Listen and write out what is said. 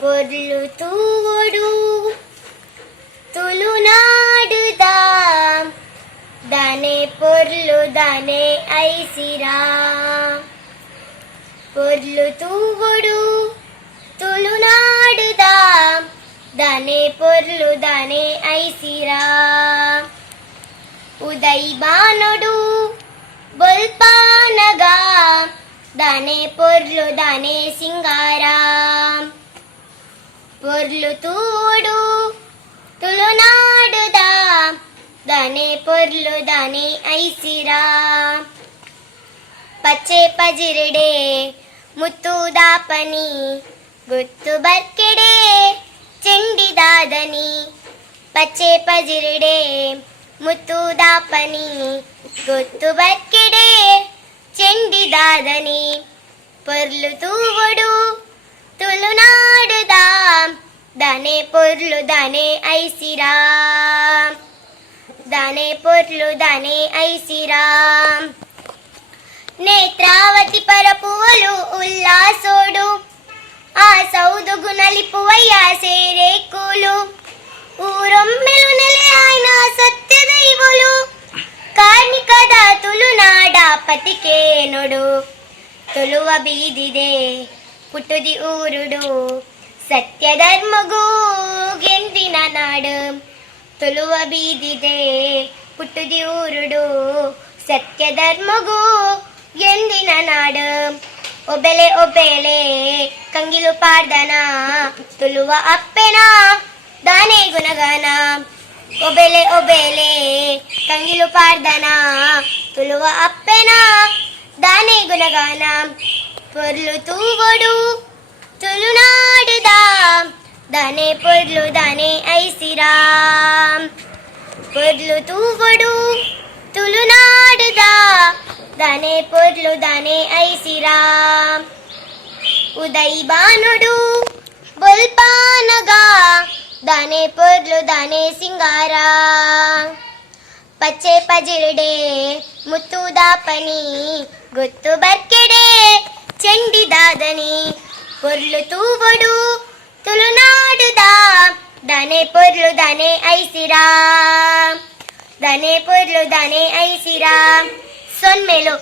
ಪೊರ್ಲು ತೂವೊಡು ತುಳುನಾಡುದಾಂ ದನೆ ಪೊರ್ಲು ದನೆ ಐಸಿರಾ ಪೊರ್ಲು ತೂವೊಡು ತುಳುನಾಡುದಾಂ ದನೆ ಪೊರ್ಲು ದನೆ ಐಸಿರಾ ಉದೈ ಬಾನೊಡು ಬೊಲ್ಪಾನಗ ದನೆ ಪೊರ್ಲು ದನೆ ಸಿಂಗಾರ ಪೊರ್ಲು ತೂಡು ತುಳುನಾಡುದ ದನೆ ಪೊರ್ಲು ದನೆ ಐಸಿರಾ ಪಚ್ಚೆ ಪಜಿರಡೆ ಮುತ್ತುದಾಪನಿ ಗುತ್ತು ಬರ್ಕೆಡೆ ಚೆಂಡಿದಾದನಿ ಪಚ್ಚೆ ಪಜಿರಡೆ ಮುತ್ತುದಾಪನಿ ಗುತ್ತು ಬರ್ಕೆಡೆ ಚೆಂಡಿದಾದನಿ ಪೊರ್ಲು ತೂವೊಡು ತುಳುನಾಡುದ ದನೆ ಪೊರ್ಲು ದನೆ ಐಸಿರಾ ದನೆ ಪೊರ್ಲು ದನೆ ಐಸಿರಾ ನೇತ್ರಾವತಿ ಪರಪುವಲು ಉಲ್ಲಾಸೋಡು ಆ ಸೌದುಗು ನಲಿಪುವಯ್ಯ ಸೇರೆ ಕೂಲು ಊರೊಮ್ಮೆಲು ನೆಲೆಯಾಯ್ನ ಸತ್ಯ ದೈವಲು ಕಾರ್ಣಿಕದ ತುಳುನಾಡ ಪತಿಕೆ ನೋಡು ತುಳುವ ಬೀದಿದೆ ಪುಟ್ಟುದಿ ಊರುಡು ಸತ್ಯ ಧರ್ಮಗೂ ಗೆಂದಿನ ನಾಡು ತುಳುವ ಬೀದಿದೆ ಪುಟ್ಟುದಿ ಊರುಡು ಸತ್ಯ ಧರ್ಮಗೂ ಎಂದಿನ ನಾಡು ಒಬೆಲೆ ಒಬೆಲೆ ಕಂಗಿಲು ಪಾಡ್ದನ ತುಳುವ ಅಪ್ಪೆನ ದಾನೆ ಗುಣಗಾನ ಒಬೆಲೆ ಒಬೆಲೆ ಕಂಗಿಲು ಪಾಡ್ದನ ತುಳುವ ಅಪ್ಪೆನ ದಾನೆ ಗುಣಗಾನ ಪೊರ್ಲು ತೂವೊಡು ತುಳುನಾಡುದ ದನೆ ಪೊರ್ಲು ದನೆ ಐಸಿರಾ ಪೊರ್ಲು ತೂವೊಡು ತುಳುನಾಡುದ ದನೆ ಪೊರ್ಲು ದನೆ ಐಸಿರಾ ಉದೈ ಬಾನೊಡು ಬೊಲ್ಪಾನಗ ದನೆ ಪೊರ್ಲು ದನೆ ಸಿಂಗಾರ ಪಚ್ಚೆ ಪಜಿರಡೆ ಮುತ್ತುದಾಪನಿ ಗುತ್ತು ಬರ್ಕೆಡೆ ಚೆಂಡಿದಾದನಿ ಪೊರ್ಲು ತೂವೊಡು ತುಳುನಾಡುದ ದನೆ ಪೊರ್ಲು ದನೆ ಐಸಿರಾ ದನೆ ಪೊರ್ಲು ದನೆ ಐಸಿರಾ ಸೊನ್ಮೆಲು